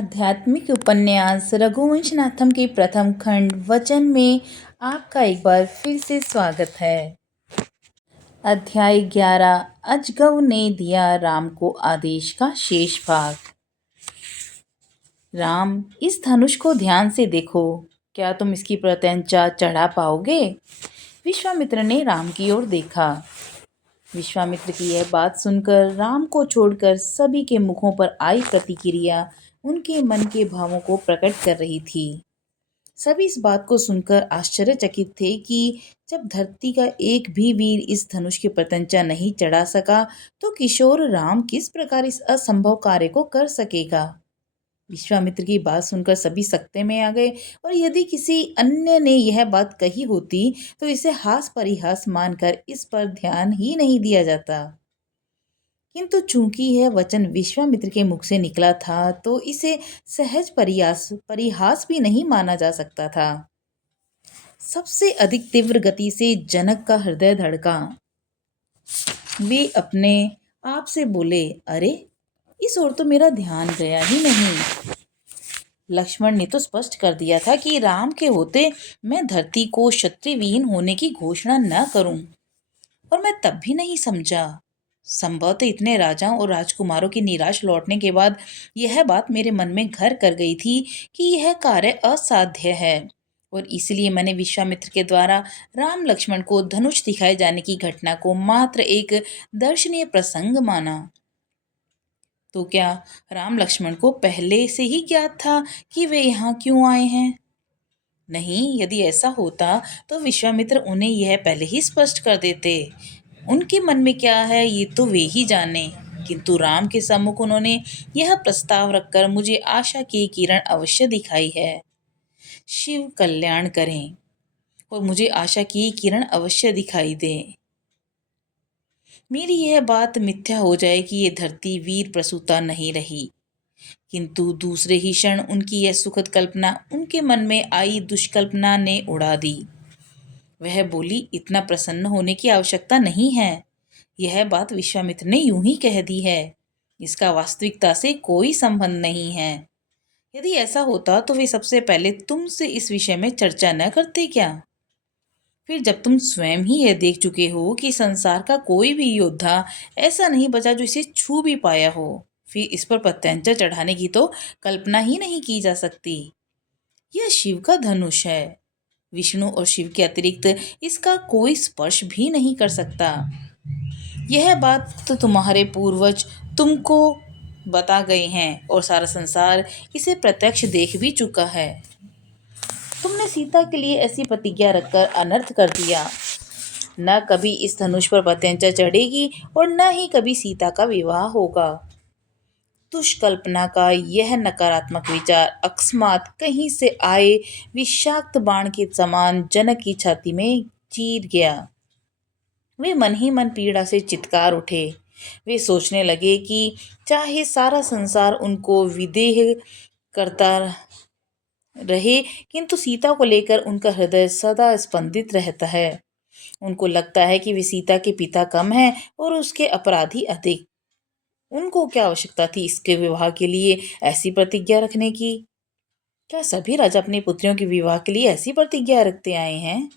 आध्यात्मिक उपन्यास रघुवंशनाथम के प्रथम खंड वचन में आपका एक बार फिर से स्वागत है। अध्याय 11 अजगव ने दिया राम को आदेश का शेष भाग। राम, इस धनुष को ध्यान से देखो, क्या तुम इसकी प्रत्यंचा चढ़ा पाओगे? विश्वामित्र ने राम की ओर देखा। विश्वामित्र की यह बात सुनकर राम को छोड़कर सभी के मुखों पर आई प्रतिक्रिया उनके मन के भावों को प्रकट कर रही थी। सभी इस बात को सुनकर आश्चर्यचकित थे कि जब धरती का एक भी वीर इस धनुष की प्रत्यंचा नहीं चढ़ा सका, तो किशोर राम किस प्रकार इस असंभव कार्य को कर सकेगा। विश्वामित्र की बात सुनकर सभी सकते में आ गए, और यदि किसी अन्य ने यह बात कही होती तो इसे हास परिहास मानकर इस पर ध्यान ही नहीं दिया जाता। किंतु चूंकि यह वचन विश्वामित्र के मुख से निकला था, तो इसे सहज परिहास भी नहीं माना जा सकता था। सबसे अधिक तीव्र गति से जनक का हृदय धड़का। वे अपने आप से बोले, अरे, इस ओर तो मेरा ध्यान गया ही नहीं। लक्ष्मण ने तो स्पष्ट कर दिया था कि राम के होते मैं धरती को क्षत्रियविहीन होने की घोषणा न करूं, और मैं तब भी नहीं समझा। संभवतः इतने राजाओं और राजकुमारों की निराश लौटने के बाद यह बात मेरे मन में घर कर गई थी कि यह कार्य असाध्य है, और इसलिए मैंने विश्वामित्र के द्वारा राम लक्ष्मण को धनुष दिखाए जाने की घटना को मात्र एक दर्शनीय प्रसंग माना। तो क्या राम लक्ष्मण को पहले से ही ज्ञात था कि वे यहाँ क्यों आए हैं? नहीं, यदि ऐसा होता तो विश्वामित्र उन्हें यह पहले ही स्पष्ट कर देते। उनके मन में क्या है ये तो वे ही जाने, किंतु राम के सम्मुख उन्होंने यह प्रस्ताव रखकर मुझे आशा की किरण अवश्य दिखाई है। शिव कल्याण करें और मुझे आशा की किरण अवश्य दिखाई दे। मेरी यह बात मिथ्या हो जाए कि ये धरती वीर प्रसूता नहीं रही, किंतु दूसरे ही क्षण उनकी यह सुखद कल्पना उनके मन में आई दुष्कल्पना ने उड़ा दी। वह बोली, इतना प्रसन्न होने की आवश्यकता नहीं है। यह बात विश्वामित्र ने यूं ही कह दी है, इसका वास्तविकता से कोई संबंध नहीं है। यदि ऐसा होता तो वे सबसे पहले तुमसे इस विषय में चर्चा न करते क्या? फिर जब तुम स्वयं ही यह देख चुके हो कि संसार का कोई भी योद्धा ऐसा नहीं बचा जो इसे छू भी पाया हो, फिर इस पर प्रत्यंचा चढ़ाने की तो कल्पना ही नहीं की जा सकती। यह शिव का धनुष है। विष्णु और शिव के अतिरिक्त इसका कोई स्पर्श भी नहीं कर सकता। यह बात तो तुम्हारे पूर्वज तुमको बता गए हैं, और सारा संसार इसे प्रत्यक्ष देख भी चुका है। तुमने सीता के लिए ऐसी प्रतिज्ञा रखकर अनर्थ कर दिया। न कभी इस धनुष पर प्रत्यंचा चढ़ेगी और न ही कभी सीता का विवाह होगा। दुष्कल्पना का यह नकारात्मक विचार अकस्मात कहीं से आए विषाक्त बाण के समान जनक की छाती में चीर गया। वे मन ही मन पीड़ा से चित्कार उठे। वे सोचने लगे कि चाहे सारा संसार उनको विदेह करता रहे, किंतु सीता को लेकर उनका हृदय सदा स्पंदित रहता है। उनको लगता है कि वे सीता के पिता कम हैं और उसके अपराधी अधिक। उनको क्या आवश्यकता थी इसके विवाह के लिए ऐसी प्रतिज्ञा रखने की? क्या सभी राजा अपनी पुत्रियों के विवाह के लिए ऐसी प्रतिज्ञा रखते आए हैं?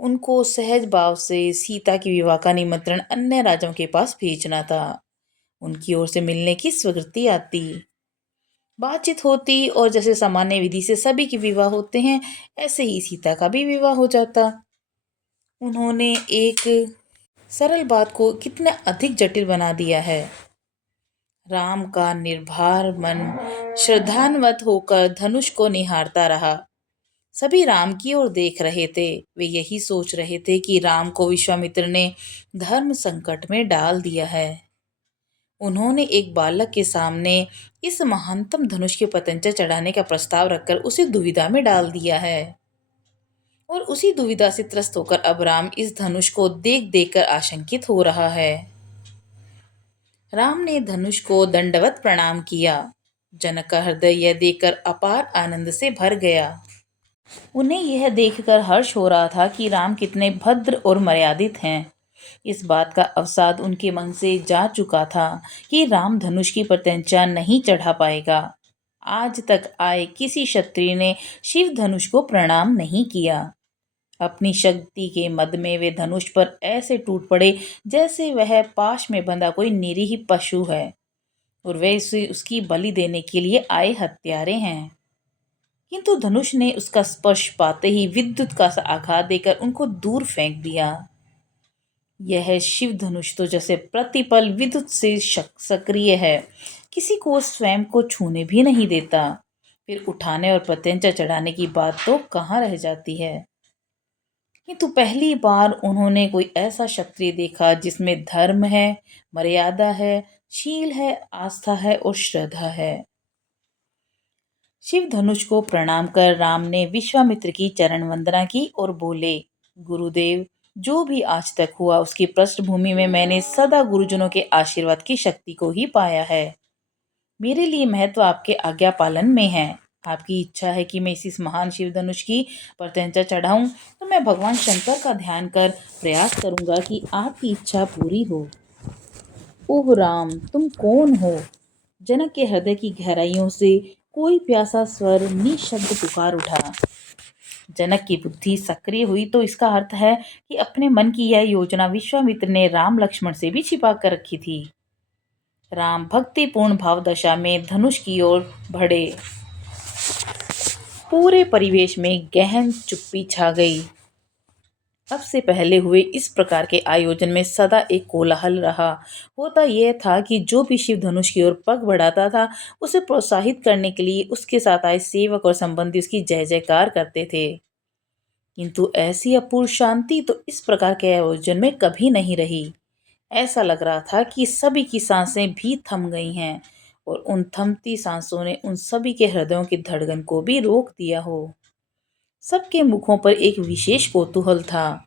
उनको सहज भाव से सीता के विवाह का निमंत्रण अन्य राजाओं के पास भेजना था। उनकी ओर से मिलने की स्वीकृति आती, बातचीत होती, और जैसे सामान्य विधि से सभी के विवाह होते हैं, ऐसे ही सीता का भी विवाह हो जाता। उन्होंने एक सरल बात को कितना अधिक जटिल बना दिया है। राम का निर्भर मन श्रद्धान्वित होकर धनुष को निहारता रहा। सभी राम की ओर देख रहे थे। वे यही सोच रहे थे कि राम को विश्वामित्र ने धर्म संकट में डाल दिया है। उन्होंने एक बालक के सामने इस महानतम धनुष के प्रत्यंचा चढ़ाने का प्रस्ताव रखकर उसे दुविधा में डाल दिया है, और उसी दुविधा से त्रस्त होकर अब राम इस धनुष को देख देखकर आशंकित हो रहा है। राम ने धनुष को दंडवत प्रणाम किया। जनक का हृदय यह देखकर अपार आनंद से भर गया। उन्हें यह देखकर हर्ष हो रहा था कि राम कितने भद्र और मर्यादित हैं। इस बात का अवसाद उनके मन से जा चुका था कि राम धनुष की प्रत्यंचा नहीं चढ़ा पाएगा। आज तक आए किसी क्षत्रिय ने शिव धनुष को प्रणाम नहीं किया। अपनी शक्ति के मद में वे धनुष पर ऐसे टूट पड़े जैसे वह पाश में बंधा कोई निरीह पशु है और वे उसकी बलि देने के लिए आए हत्यारे हैं। किंतु धनुष ने उसका स्पर्श पाते ही विद्युत का सा आघात देकर उनको दूर फेंक दिया। यह शिव धनुष तो जैसे प्रतिपल विद्युत से सक्रिय है, किसी को स्वयं को छूने भी नहीं देता। फिर उठाने और प्रत्यंचा चढ़ाने की बात तो कहाँ रह जाती है। किंतु पहली बार उन्होंने कोई ऐसा क्षत्रिय देखा जिसमें धर्म है, मर्यादा है, शील है, आस्था है और श्रद्धा है। शिव धनुष को प्रणाम कर राम ने विश्वामित्र की चरण वंदना की और बोले, गुरुदेव, जो भी आज तक हुआ उसकी पृष्ठभूमि में मैंने सदा गुरुजनों के आशीर्वाद की शक्ति को ही पाया है। मेरे लिए महत्व आपके आज्ञा पालन में है। आपकी इच्छा है कि मैं इस महान शिव धनुष की प्रत्यंचा चढ़ाऊं, तो मैं भगवान शंकर का ध्यान कर प्रयास करूंगा कि आपकी इच्छा पूरी हो। ओह राम, तुम कौन हो? जनक के हृदय की गहराइयों से कोई प्यासा स्वर निशब्द पुकार उठा। जनक की बुद्धि सक्रिय हुई तो इसका अर्थ है कि अपने मन की यह योजना विश्वामित्र ने राम लक्ष्मण से भी छिपा कर रखी थी। राम भक्तिपूर्ण भाव दशा में धनुष की ओर बढ़े। पूरे परिवेश में गहन चुप्पी छा गई। अब से पहले हुए इस प्रकार के आयोजन में सदा एक कोलाहल रहा। होता यह था कि जो भी शिव धनुष की ओर पग बढ़ाता था, उसे प्रोत्साहित करने के लिए उसके साथ आए सेवक और संबंधी उसकी जय जयकार करते थे। किंतु ऐसी अपूर्व शांति तो इस प्रकार के आयोजन में कभी नहीं रही। ऐसा लग रहा था कि सभी की सांसें भी थम गई हैं और उन थमती सांसों ने उन सभी के हृदयों की धड़कन को भी रोक दिया हो। सबके मुखों पर एक विशेष कौतूहल था।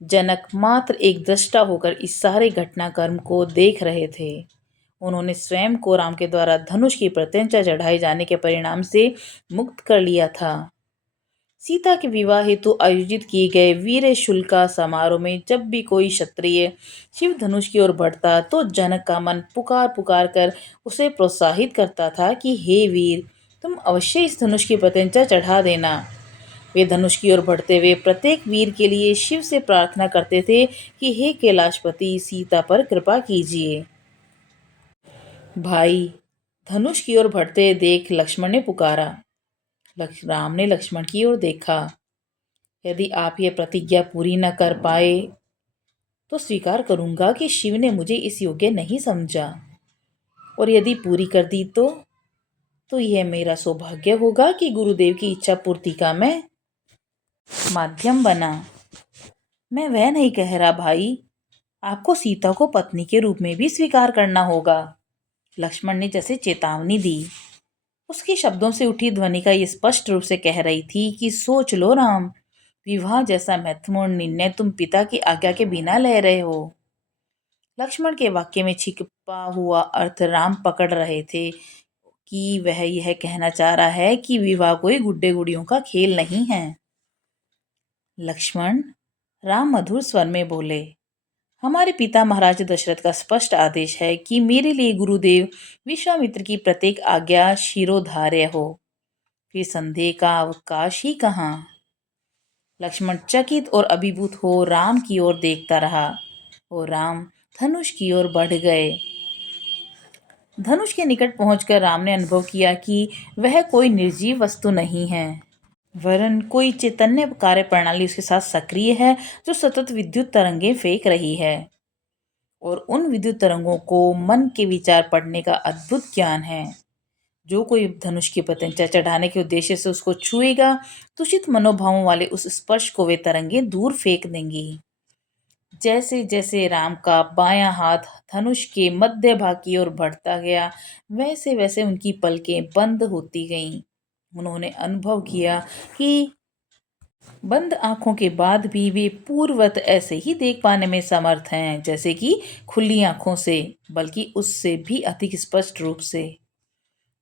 जनक मात्र एक दृष्टा होकर इस सारे घटनाक्रम को देख रहे थे। उन्होंने स्वयं को राम के द्वारा धनुष की प्रत्यंचा चढ़ाए जाने के परिणाम से मुक्त कर लिया था। सीता के विवाह हेतु आयोजित किए गए वीर शुल्का समारोह में जब भी कोई क्षत्रिय शिव धनुष की ओर बढ़ता तो जनक का मन पुकार पुकार कर उसे प्रोत्साहित करता था कि हे वीर, तुम अवश्य इस धनुष की प्रत्यंचा चढ़ा देना। वे धनुष की ओर बढ़ते हुए प्रत्येक वीर के लिए शिव से प्रार्थना करते थे कि हे कैलाशपति, सीता पर कृपा कीजिए। भाई, धनुष की ओर बढ़ते देख लक्ष्मण ने पुकारा। राम ने लक्ष्मण की ओर देखा। यदि आप ये प्रतिज्ञा पूरी न कर पाए तो स्वीकार करूंगा कि शिव ने मुझे इस योग्य नहीं समझा, और यदि पूरी कर दी तो यह मेरा सौभाग्य होगा कि गुरुदेव की इच्छा पूर्ति का मैं माध्यम बना। मैं वह नहीं कह रहा भाई, आपको सीता को पत्नी के रूप में भी स्वीकार करना होगा। लक्ष्मण ने जैसे चेतावनी दी। उसके शब्दों से उठी ध्वनि का ये स्पष्ट रूप से कह रही थी कि सोच लो राम, विवाह जैसा महत्वपूर्ण निर्णय तुम पिता की आज्ञा के बिना ले रहे हो। लक्ष्मण के वाक्य में छिपा हुआ अर्थ राम पकड़ रहे थे कि वह यह कहना चाह रहा है कि विवाह कोई गुड्डे गुड़ियों का खेल नहीं है। लक्ष्मण, राम मधुर स्वर में बोले, हमारे पिता महाराज दशरथ का स्पष्ट आदेश है कि मेरे लिए गुरुदेव विश्वामित्र की प्रत्येक आज्ञा शिरोधार्य हो। फिर संदेह का अवकाश ही कहाँ। लक्ष्मण चकित और अभिभूत हो राम की ओर देखता रहा और राम धनुष की ओर बढ़ गए। धनुष के निकट पहुंचकर राम ने अनुभव किया कि वह कोई निर्जीव वस्तु नहीं है, वरन कोई चैतन्य कार्य प्रणाली उसके साथ सक्रिय है जो सतत विद्युत तरंगें फेंक रही है, और उन विद्युत तरंगों को मन के विचार पढ़ने का अद्भुत ज्ञान है। जो कोई धनुष की प्रत्यंचा चढ़ाने के उद्देश्य से उसको छुएगा, दूषित मनोभावों वाले उस स्पर्श को वे तरंगें दूर फेंक देंगी। जैसे जैसे राम का बायां हाथ धनुष के मध्य भाग की ओर बढ़ता गया, वैसे वैसे उनकी पलकें बंद होती गईं। उन्होंने अनुभव किया कि बंद आंखों के बाद भी वे पूर्ववत ऐसे ही देख पाने में समर्थ हैं जैसे कि खुली आंखों से, बल्कि उससे भी अधिक स्पष्ट रूप से।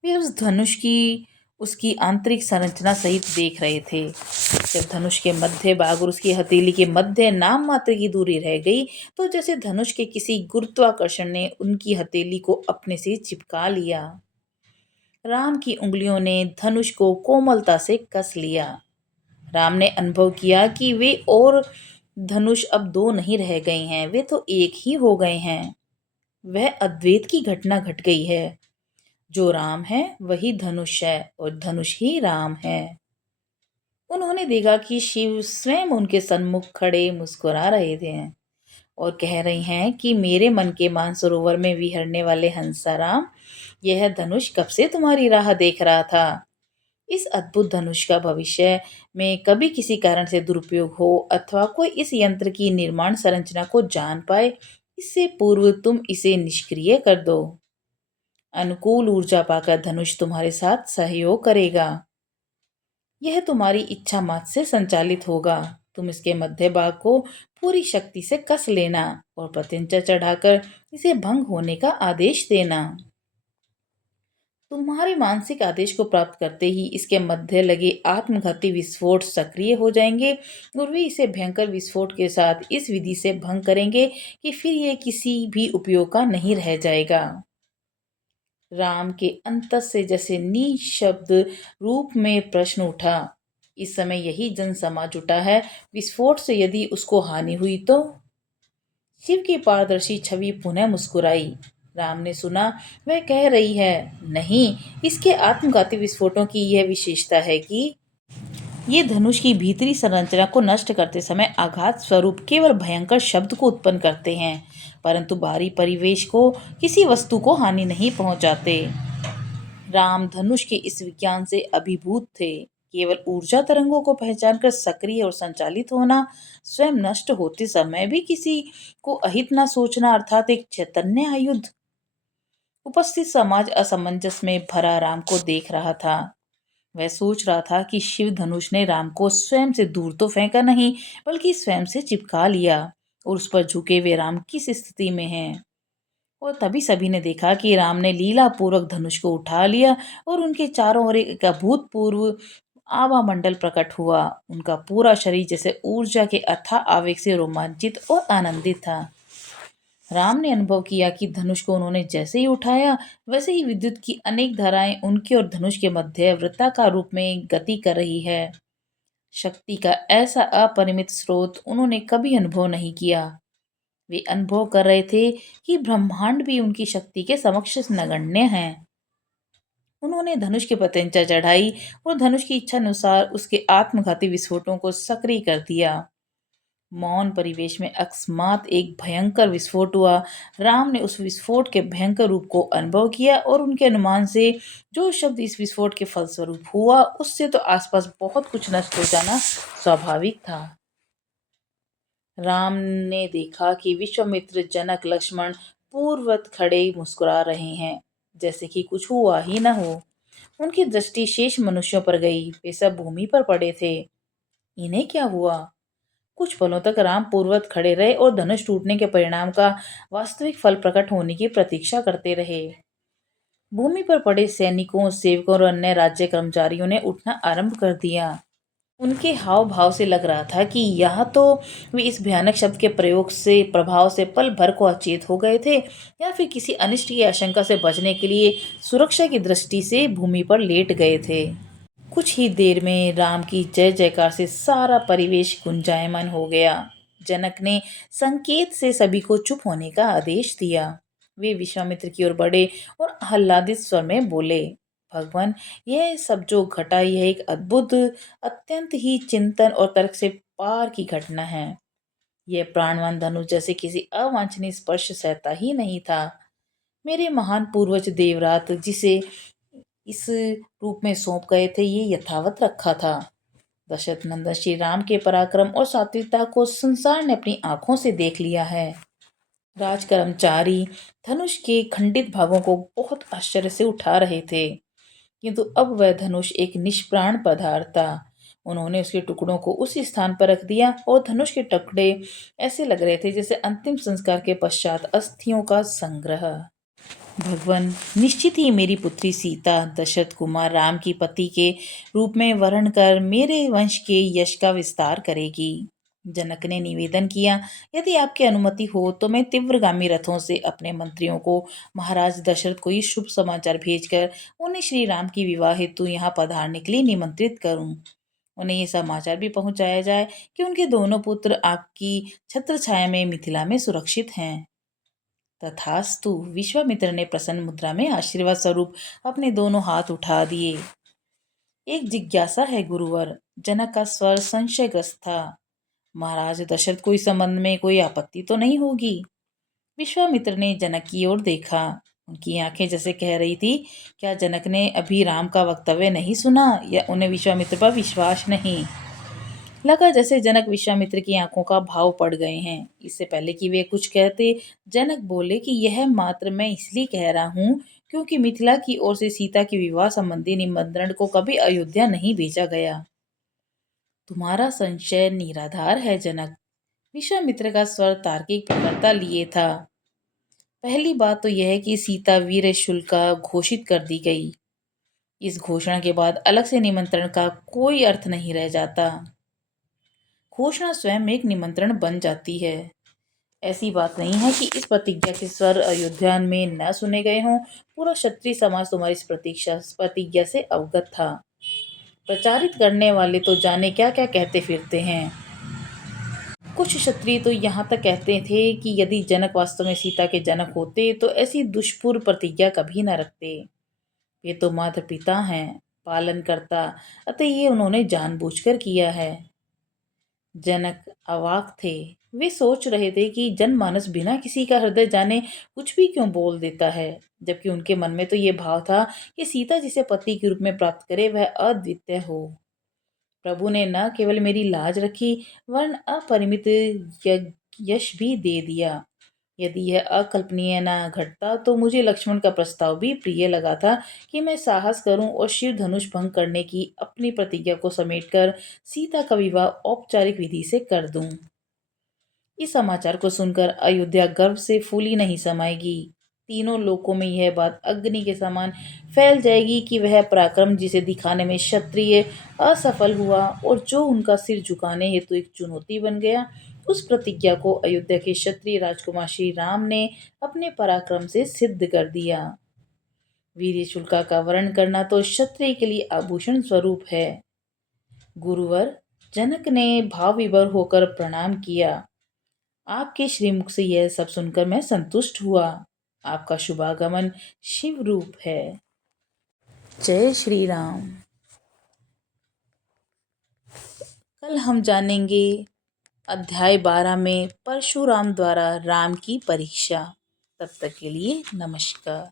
वे उस धनुष की उसकी आंतरिक संरचना सहित देख रहे थे। जब धनुष के मध्य भाग और उसकी हथेली के मध्य नाम मात्र की दूरी रह गई, तो जैसे धनुष के किसी गुरुत्वाकर्षण ने उनकी हथेली को अपने से चिपका लिया। राम की उंगलियों ने धनुष को कोमलता से कस लिया। राम ने अनुभव किया कि वे और धनुष अब दो नहीं रह गए हैं, वे तो एक ही हो गए हैं। वह अद्वैत की घटना घट गई है। जो राम है वही धनुष है और धनुष ही राम है। उन्होंने देखा कि शिव स्वयं उनके सन्मुख खड़े मुस्कुरा रहे थे और कह रही हैं कि मेरे मन के मानसरोवर में विहरने वाले हंसाराम, यह धनुष कब से तुम्हारी राह देख रहा था। इस अद्भुत धनुष का भविष्य में कभी किसी कारण से दुरुपयोग हो अथवा कोई इस यंत्र की निर्माण संरचना को जान पाए, इससे पूर्व तुम इसे निष्क्रिय कर दो। अनुकूल ऊर्जा पाकर धनुष तुम्हारे साथ सहयोग करेगा। यह तुम्हारी इच्छा मात्र से संचालित होगा। तुम इसके मध्य भाग को पूरी शक्ति से कस लेना और प्रत्यंचा चढ़ाकर इसे भंग होने का आदेश देना। तुम्हारे मानसिक आदेश को प्राप्त करते ही इसके मध्य लगे आत्मघाती विस्फोट सक्रिय हो जाएंगे और वे इसे भयंकर विस्फोट के साथ इस विधि से भंग करेंगे कि फिर यह किसी भी उपयोग का नहीं रह जाएगा। राम के अंतस से जैसे निशब्द रूप में प्रश्न उठा। इस समय यही जन समाज उठा है, विस्फोट से यदि उसको हानि हुई तो? शिव की पारदर्शी छवि पुनः मुस्कुराई। राम ने सुना, वह कह रही है, नहीं, इसके आत्मघाती विस्फोटों की यह विशेषता है कि ये धनुष की भीतरी संरचना को नष्ट करते समय आघात स्वरूप केवल भयंकर शब्द को उत्पन्न करते हैं, परंतु बाहरी परिवेश को, किसी वस्तु को हानि नहीं पहुंचाते। राम धनुष के इस विज्ञान से अभिभूत थे। केवल ऊर्जा तरंगों को पहचानकर सक्रिय और संचालित होना, स्वयं नष्ट होते समय भी किसी को अहित न सोचना, अर्थात एक चैतन्य आयुध। उपस्थित समाज असमंजस में भरा राम को देख रहा था। वह सोच रहा था कि शिव धनुष ने राम को स्वयं से दूर तो फेंका नहीं, बल्कि स्वयं से चिपका लिया और उस पर झुके हुए राम किस स्थिति में हैं। और तभी सभी ने देखा कि राम ने लीला पूर्वक धनुष को उठा लिया और उनके चारों ओर एक अभूतपूर्व आभा मंडल प्रकट हुआ। उनका पूरा शरीर जैसे ऊर्जा के अथाह आवेग से रोमांचित और आनंदित था। राम ने अनुभव किया कि धनुष को उन्होंने जैसे ही उठाया, वैसे ही विद्युत की अनेक धाराएं उनके और धनुष के मध्य वृत्ताकार रूप में गति कर रही है। शक्ति का ऐसा अपरिमित स्रोत उन्होंने कभी अनुभव नहीं किया। वे अनुभव कर रहे थे कि ब्रह्मांड भी उनकी शक्ति के समक्ष नगण्य है। उन्होंने धनुष की प्रत्यंचा चढ़ाई और धनुष की इच्छा अनुसार उसके आत्मघाती विस्फोटों को सक्रिय कर दिया। मौन परिवेश में अकस्मात एक भयंकर विस्फोट हुआ। राम ने उस विस्फोट के भयंकर रूप को अनुभव किया और उनके अनुमान से जो शब्द इस विस्फोट के फलस्वरूप हुआ, उससे तो आसपास बहुत कुछ नष्ट हो जाना स्वाभाविक था। राम ने देखा कि विश्वामित्र, जनक, लक्ष्मण पूर्ववत खड़े मुस्कुरा रहे हैं, जैसे कि कुछ हुआ ही न हो। उनकी दृष्टि शेष मनुष्यों पर गई। वे सब भूमि पर पड़े थे। इन्हें क्या हुआ? कुछ पलों तक राम पूर्ववत खड़े रहे और धनुष टूटने के परिणाम का वास्तविक फल प्रकट होने की प्रतीक्षा करते रहे। भूमि पर पड़े सैनिकों, सेवकों और अन्य राज्य कर्मचारियों ने उठना आरंभ कर दिया। उनके हाव भाव से लग रहा था कि यह तो वे इस भयानक शब्द के प्रयोग से, प्रभाव से पल भर को अचेत हो गए थे, या फिर किसी अनिष्ट की आशंका से बचने के लिए सुरक्षा की दृष्टि से भूमि पर लेट गए थे। कुछ ही देर में राम की जय जयकार से सारा परिवेश गुंजायमान हो गया। जनक ने संकेत से सभी को चुप होने का आदेश दिया। वे विश्वामित्र की ओर बढ़े और आह्लादित स्वर में बोले, भगवान, यह सब जो घटा, यह एक अद्भुत, अत्यंत ही चिंतन और तर्क से पार की घटना है। यह प्राणवान धनुष जैसे किसी अवांछनीय स्पर्श सहता ही नहीं था। मेरे महान पूर्वज देवरात जिसे इस रूप में सौंप गए थे, ये यथावत रखा था। दशरथ नंदन श्री राम के पराक्रम और सात्विकता को संसार ने अपनी आंखों से देख लिया है। राज कर्मचारी धनुष के खंडित भागों को बहुत आश्चर्य से उठा रहे थे, किंतु अब वह धनुष एक निष्प्राण पदार्थ था। उन्होंने उसके टुकड़ों को उसी स्थान पर रख दिया और धनुष के टुकड़े ऐसे लग रहे थे जैसे अंतिम संस्कार के पश्चात अस्थियों का संग्रह। भगवान, निश्चित ही मेरी पुत्री सीता दशरथ कुमार राम की पति के रूप में वर्ण कर मेरे वंश के यश का विस्तार करेगी। जनक ने निवेदन किया, यदि आपकी अनुमति हो तो मैं तीव्रगामी रथों से अपने मंत्रियों को महाराज दशरथ को ये शुभ समाचार भेजकर उन्हें श्री राम की विवाह हेतु यहाँ पधारने के लिए निमंत्रित करूं। उन्हें ये समाचार भी पहुंचाया जाए कि उनके दोनों पुत्र आपकी छत्र छाया में मिथिला में सुरक्षित हैं। तथास्तु। विश्वामित्र ने प्रसन्न मुद्रा में आशीर्वाद स्वरूप अपने दोनों हाथ उठा दिए। एक जिज्ञासा है गुरुवर। जनक का स्वर संशयग्रस्त था। महाराज दशरथ को इस संबंध में कोई आपत्ति तो नहीं होगी? विश्वामित्र ने जनक की ओर देखा। उनकी आंखें जैसे कह रही थी, क्या जनक ने अभी राम का वक्तव्य नहीं सुना या उन्हें विश्वामित्र पर विश्वास नहीं? लगा जैसे जनक विश्वामित्र की आंखों का भाव पड़ गए हैं। इससे पहले कि वे कुछ कहते, जनक बोले कि यह मात्र मैं इसलिए कह रहा हूँ क्योंकि मिथिला की ओर से सीता के विवाह संबंधी निमंत्रण को कभी अयोध्या नहीं भेजा गया। तुम्हारा संशय निराधार है जनक। विश्वामित्र का स्वर तार्किक प्रखरता लिए था। पहली बात तो यह है कि सीता वीर शुल्का घोषित कर दी गई। इस घोषणा के बाद अलग से निमंत्रण का कोई अर्थ नहीं रह जाता। घोषणा स्वयं एक निमंत्रण बन जाती है। ऐसी बात नहीं है कि इस प्रतिज्ञा के स्वर अयोध्या में न सुने गए हों। पूरा क्षत्रिय समाज तुम्हारी इस प्रतिज्ञा से अवगत था। प्रचारित करने वाले तो जाने क्या क्या कहते फिरते हैं। कुछ क्षत्रिय तो यहाँ तक कहते थे कि यदि जनक वास्तव में सीता के जनक होते तो ऐसी दुष्पूर प्रतिज्ञा कभी न रखते। ये तो मात्र पिता हैं, पालनकर्ता, अतः ये उन्होंने जानबूझकर किया है। जनक अवाक थे। वे सोच रहे थे कि जनमानस बिना किसी का हृदय जाने कुछ भी क्यों बोल देता है, जबकि उनके मन में तो ये भाव था कि सीता जिसे पति के रूप में प्राप्त करे वह अद्वितीय हो। प्रभु ने न केवल मेरी लाज रखी वरन अपरिमित यश भी दे दिया। यदि यह अकल्पनीय न घटता तो मुझे लक्ष्मण का प्रस्ताव भी प्रिय लगा था कि मैं साहस करूं और शिव धनुष भंग करने की अपनी प्रतिज्ञा को समेटकर सीता का विवाह औपचारिक विधि से कर दूं। इस समाचार को सुनकर अयोध्या गर्व से फूली नहीं समाएगी। तीनों लोकों में यह बात अग्नि के समान फैल जाएगी कि वह पराक्रम जिसे दिखाने में क्षत्रिय असफल हुआ और जो उनका सिर झुकाने हेतु एक चुनौती बन गया, उस प्रतिज्ञा को अयोध्या के क्षत्रिय राजकुमार श्री राम ने अपने पराक्रम से सिद्ध कर दिया। वीर शुल्का का वर्ण करना तो क्षत्रिय के लिए आभूषण स्वरूप है। गुरुवर, जनक ने भाव विभोर होकर प्रणाम किया। आपके श्रीमुख से यह सब सुनकर मैं संतुष्ट हुआ। आपका शुभागमन शिव रूप है। जय श्री राम। कल हम जानेंगे अध्याय 12 में परशुराम द्वारा राम की परीक्षा। तब तक के लिए नमस्कार।